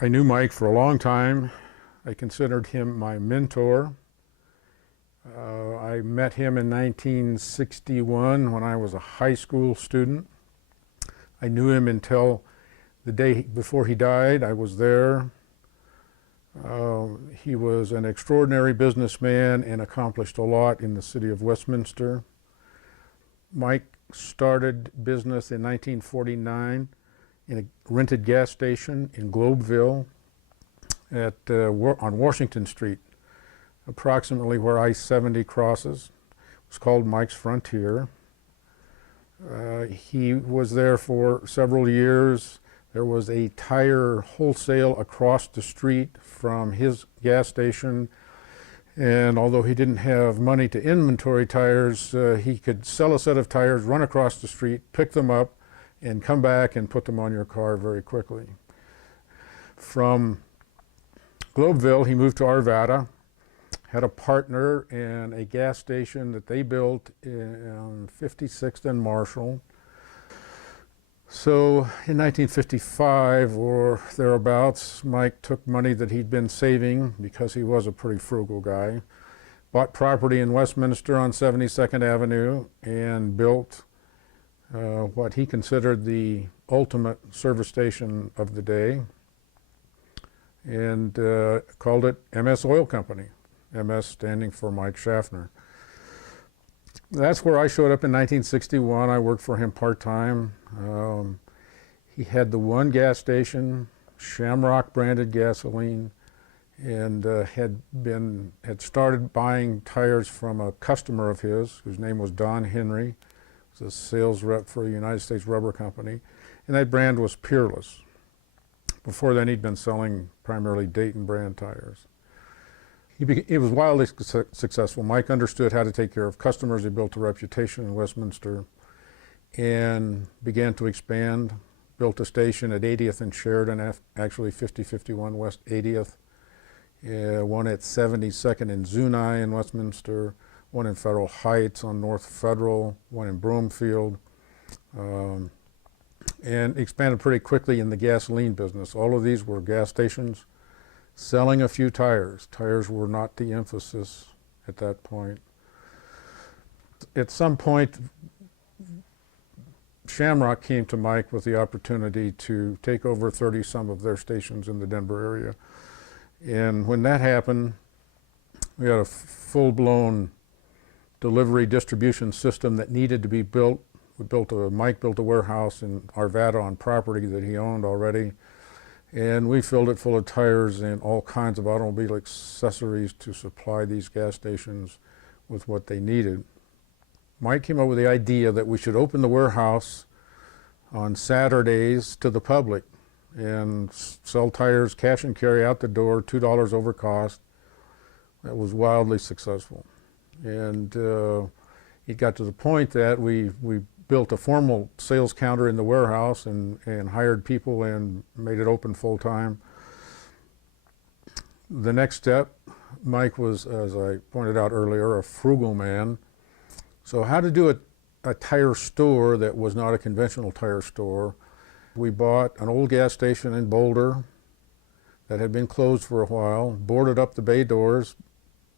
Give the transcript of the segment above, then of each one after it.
I knew Mike for a long time. I considered him my mentor. I met him in 1961 when I was a high school student. I knew him until the day before he died. I was there. He was an extraordinary businessman and accomplished a lot in the city of Westminster. Mike started business in 1949 in a rented gas station in Globeville on Washington Street, approximately where I-70 crosses. It was called Mike's Frontier. He was there for several years. There was a tire wholesale across the street from his gas station, and although he didn't have money to inventory tires, he could sell a set of tires, run across the street, pick them up, and come back and put them on your car very quickly. From Globeville, he moved to Arvada, had a partner in a gas station that they built in 56th and Marshall. So in 1955 or thereabouts, Mike took money that he'd been saving, because he was a pretty frugal guy, bought property in Westminster on 72nd Avenue and built what he considered the ultimate service station of the day, and called it MS Oil Company, MS standing for Mike Schaffner. That's where I showed up in 1961. I worked for him part-time. He had the one gas station, Shamrock branded gasoline, and had started buying tires from a customer of his whose name was Don Henry. He was a sales rep for a United States Rubber Company, and that brand was Peerless. Before then, he'd been selling primarily Dayton brand tires. He was wildly successful. Mike understood how to take care of customers. He built a reputation in Westminster and began to expand. Built a station at 80th and Sheridan, actually 5051 West 80th. One at 72nd and Zuni in Westminster. One in Federal Heights on North Federal. One in Broomfield. And expanded pretty quickly in the gasoline business. All of these were gas stations selling a few tires. Tires were not the emphasis at that point. At some point, Shamrock came to Mike with the opportunity to take over 30-some of their stations in the Denver area. And when that happened, we had a full-blown delivery distribution system that needed to be built. Mike built a warehouse in Arvada on property that he owned already. And we filled it full of tires and all kinds of automobile accessories to supply these gas stations with what they needed. Mike came up with the idea that we should open the warehouse on Saturdays to the public and sell tires, cash and carry out the door, $2 over cost. That was wildly successful. And it got to the point that we built a formal sales counter in the warehouse and hired people and made it open full-time. The next step, Mike was, as I pointed out earlier, a frugal man. So how to do a tire store that was not a conventional tire store? We bought an old gas station in Boulder that had been closed for a while, boarded up the bay doors,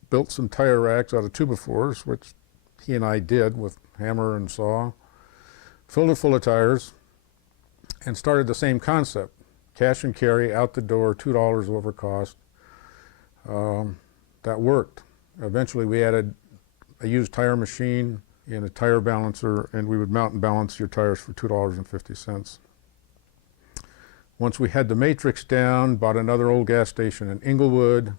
built some tire racks out of 2x4s, which he and I did with hammer and saw, filled it full of tires, and started the same concept. Cash and carry, out the door, $2 over cost. That worked. Eventually we added a used tire machine and a tire balancer, and we would mount and balance your tires for $2.50. Once we had the matrix down, bought another old gas station in Inglewood,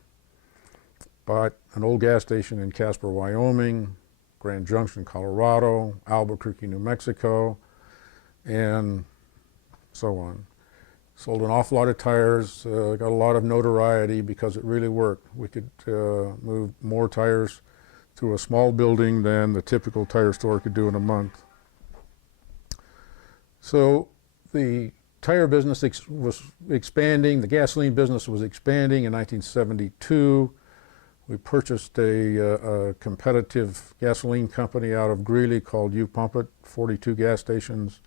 bought an old gas station in Casper, Wyoming, Grand Junction, Colorado, Albuquerque, New Mexico, and so on. Sold an awful lot of tires, got a lot of notoriety because it really worked. We could move more tires through a small building than the typical tire store could do in a month. So the tire business was expanding, the gasoline business was expanding. In 1972, we purchased a competitive gasoline company out of Greeley called You Pump It, 42 gas stations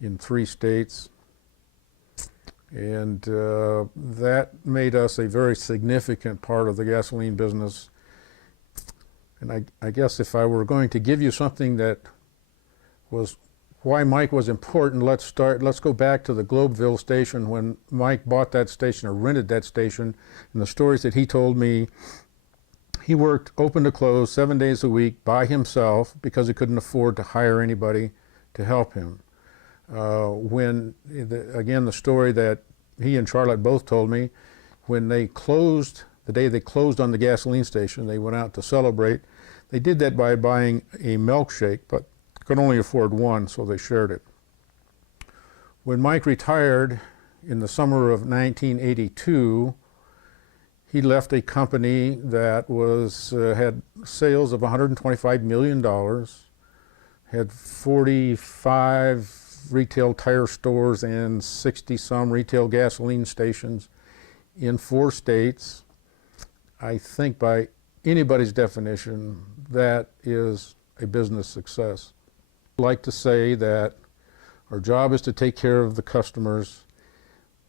in 3 states. And that made us a very significant part of the gasoline business. And I guess if I were going to give you something that was why Mike was important, let's go back to the Globeville station when Mike bought that station or rented that station, and the stories that he told me. He worked open to close 7 days a week by himself because he couldn't afford to hire anybody to help him. Again, the story that he and Charlotte both told me, when they closed, the day they closed on the gasoline station, they went out to celebrate. They did that by buying a milkshake, but could only afford one, so they shared it. When Mike retired in the summer of 1982, he left a company that had sales of $125 million, had 45 retail tire stores and 60-some retail gasoline stations in 4 states. I think by anybody's definition, that is a business success. I'd like to say that our job is to take care of the customers.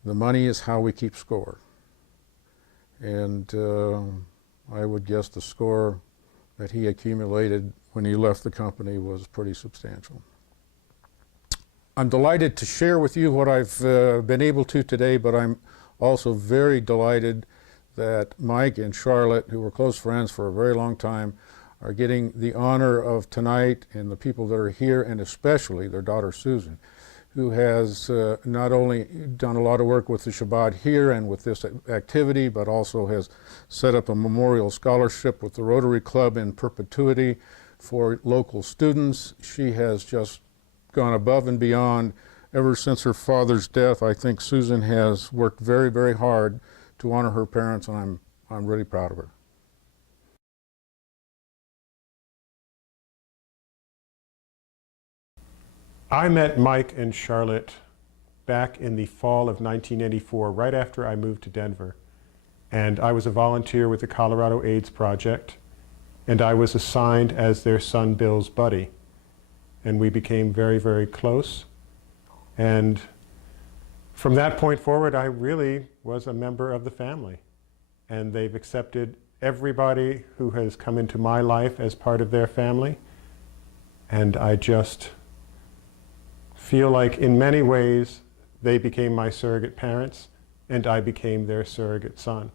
The money is how we keep score. And I would guess the score that he accumulated when he left the company was pretty substantial. I'm delighted to share with you what I've been able to today, but I'm also very delighted that Mike and Charlotte, who were close friends for a very long time, are getting the honor of tonight, and the people that are here, and especially their daughter Susan, who has not only done a lot of work with the Shabbat here and with this activity, but also has set up a memorial scholarship with the Rotary Club in perpetuity for local students. She has just gone above and beyond. Ever since her father's death, I think Susan has worked very, very hard to honor her parents, and I'm really proud of her. I met Mike and Charlotte back in the fall of 1984, right after I moved to Denver. And I was a volunteer with the Colorado AIDS Project, and I was assigned as their son Bill's buddy. And we became very, very close. And from that point forward, I really was a member of the family. And they've accepted everybody who has come into my life as part of their family. And I just feel like in many ways they became my surrogate parents and I became their surrogate son.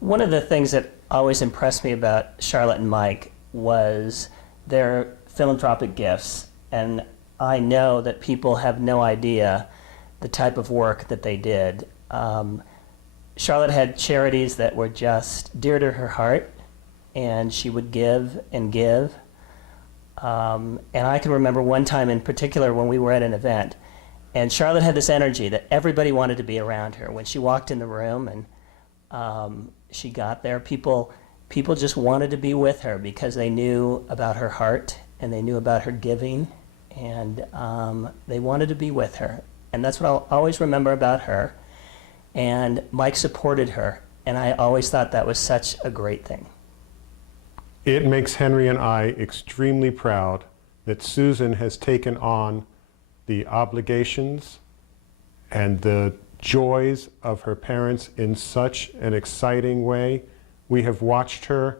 One of the things that always impressed me about Charlotte and Mike was their philanthropic gifts, and I know that people have no idea the type of work that they did. Charlotte had charities that were just dear to her heart, and she would give and give. And I can remember one time in particular when we were at an event, and Charlotte had this energy that everybody wanted to be around her. When she walked in the room and she got there, people just wanted to be with her because they knew about her heart and they knew about her giving, and they wanted to be with her. And that's what I'll always remember about her. And Mike supported her, and I always thought that was such a great thing. It makes Henry and I extremely proud that Susan has taken on the obligations and the joys of her parents in such an exciting way. We have watched her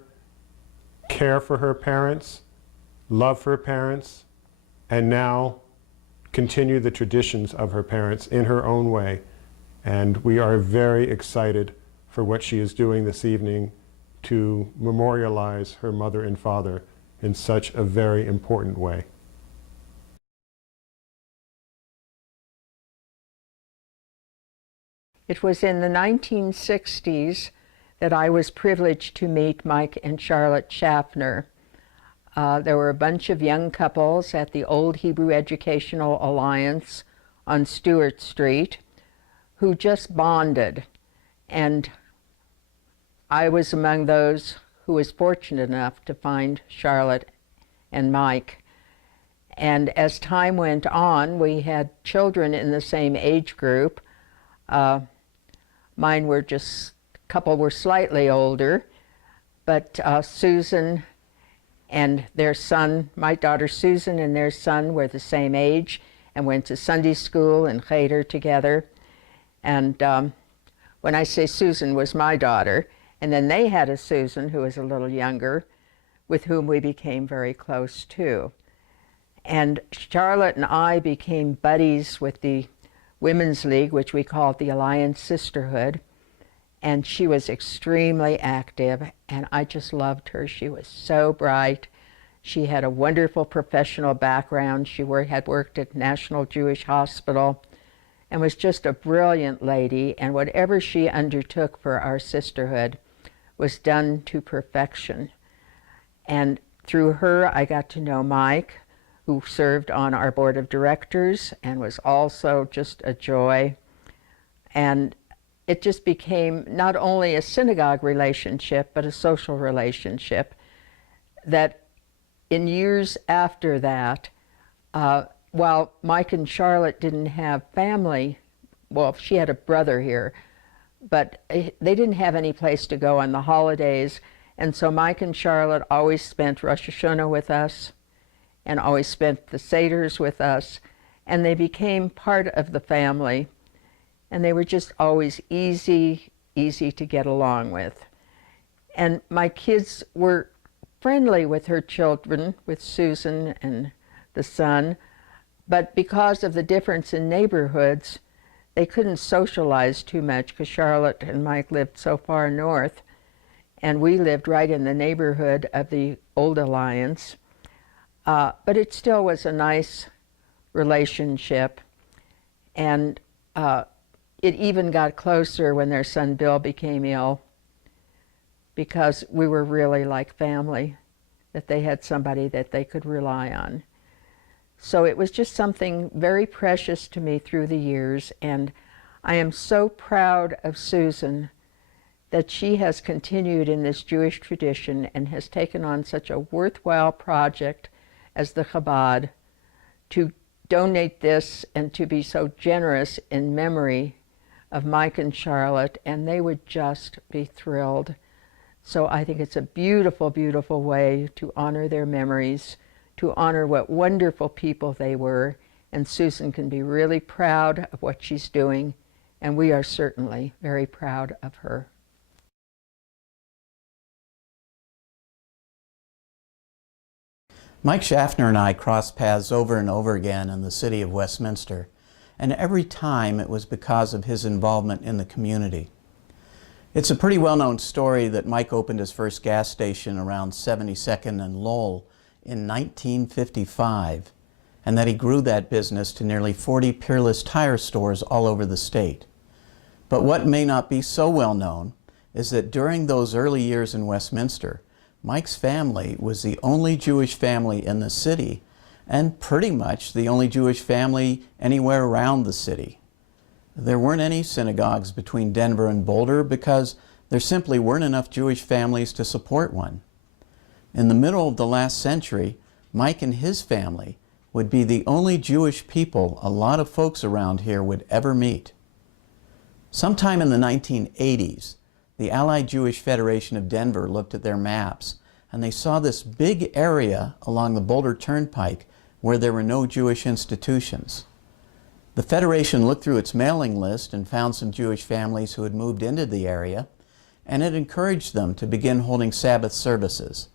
care for her parents, love her parents, and now continue the traditions of her parents in her own way. And we are very excited for what she is doing this evening to memorialize her mother and father in such a very important way. It was in the 1960s that I was privileged to meet Mike and Charlotte Schaffner. There were a bunch of young couples at the Old Hebrew Educational Alliance on Stewart Street who just bonded, and I was among those who was fortunate enough to find Charlotte and Mike. And as time went on, we had children in the same age group. Mine were just, a couple were slightly older, but Susan and their son, my daughter Susan and their son were the same age and went to Sunday school and Cheder together. And when I say Susan was my daughter, and then they had a Susan who was a little younger, with whom we became very close too. And Charlotte and I became buddies with the Women's League, which we called the Alliance Sisterhood. And she was extremely active, and I just loved her. She was so bright. She had a wonderful professional background. She had worked at National Jewish Hospital and was just a brilliant lady, and whatever she undertook for our sisterhood was done to perfection. And through her, I got to know Mike, who served on our board of directors and was also just a joy. And it just became not only a synagogue relationship, but a social relationship that in years after that, while Mike and Charlotte didn't have family, well, she had a brother here, but they didn't have any place to go on the holidays. And so Mike and Charlotte always spent Rosh Hashanah with us and always spent the Seders with us. And they became part of the family. And they were just always easy to get along with. And my kids were friendly with her children, with Susan and the son, but because of the difference in neighborhoods, they couldn't socialize too much because Charlotte and Mike lived so far north, and we lived right in the neighborhood of the old Alliance. But it still was a nice relationship, and it even got closer when their son Bill became ill, because we were really like family, that they had somebody that they could rely on. So it was just something very precious to me through the years, and I am so proud of Susan that she has continued in this Jewish tradition and has taken on such a worthwhile project as the Chabad to donate this and to be so generous in memory of Mike and Charlotte, and they would just be thrilled. So I think it's a beautiful, beautiful way to honor their memories, to honor what wonderful people they were, and Susan can be really proud of what she's doing, and we are certainly very proud of her. Mike Schaffner and I crossed paths over and over again in the city of Westminster, and every time it was because of his involvement in the community. It's a pretty well-known story that Mike opened his first gas station around 72nd and Lowell in 1955, and that he grew that business to nearly 40 Peerless tire stores all over the state. But what may not be so well known is that during those early years in Westminster, Mike's family was the only Jewish family in the city, and pretty much the only Jewish family anywhere around the city. There weren't any synagogues between Denver and Boulder because there simply weren't enough Jewish families to support one. In the middle of the last century, Mike and his family would be the only Jewish people a lot of folks around here would ever meet. Sometime in the 1980s, the Allied Jewish Federation of Denver looked at their maps, and they saw this big area along the Boulder Turnpike where there were no Jewish institutions. The Federation looked through its mailing list and found some Jewish families who had moved into the area, and it encouraged them to begin holding Sabbath services.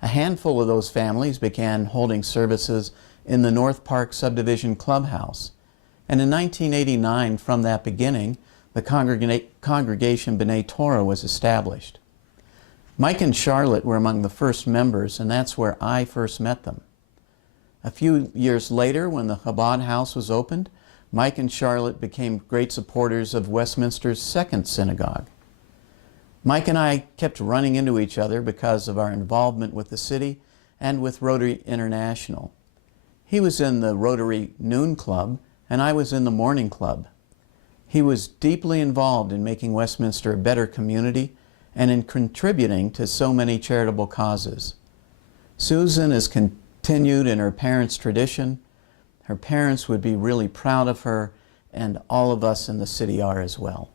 A handful of those families began holding services in the North Park Subdivision Clubhouse, and in 1989, from that beginning, the congregation B'nai Torah was established. Mike and Charlotte were among the first members, and that's where I first met them. A few years later, when the Chabad House was opened, Mike and Charlotte became great supporters of Westminster's second synagogue. Mike and I kept running into each other because of our involvement with the city and with Rotary International. He was in the Rotary Noon Club, and I was in the Morning Club. He was deeply involved in making Westminster a better community and in contributing to so many charitable causes. Susan has continued in her parents' tradition. Her parents would be really proud of her, and all of us in the city are as well.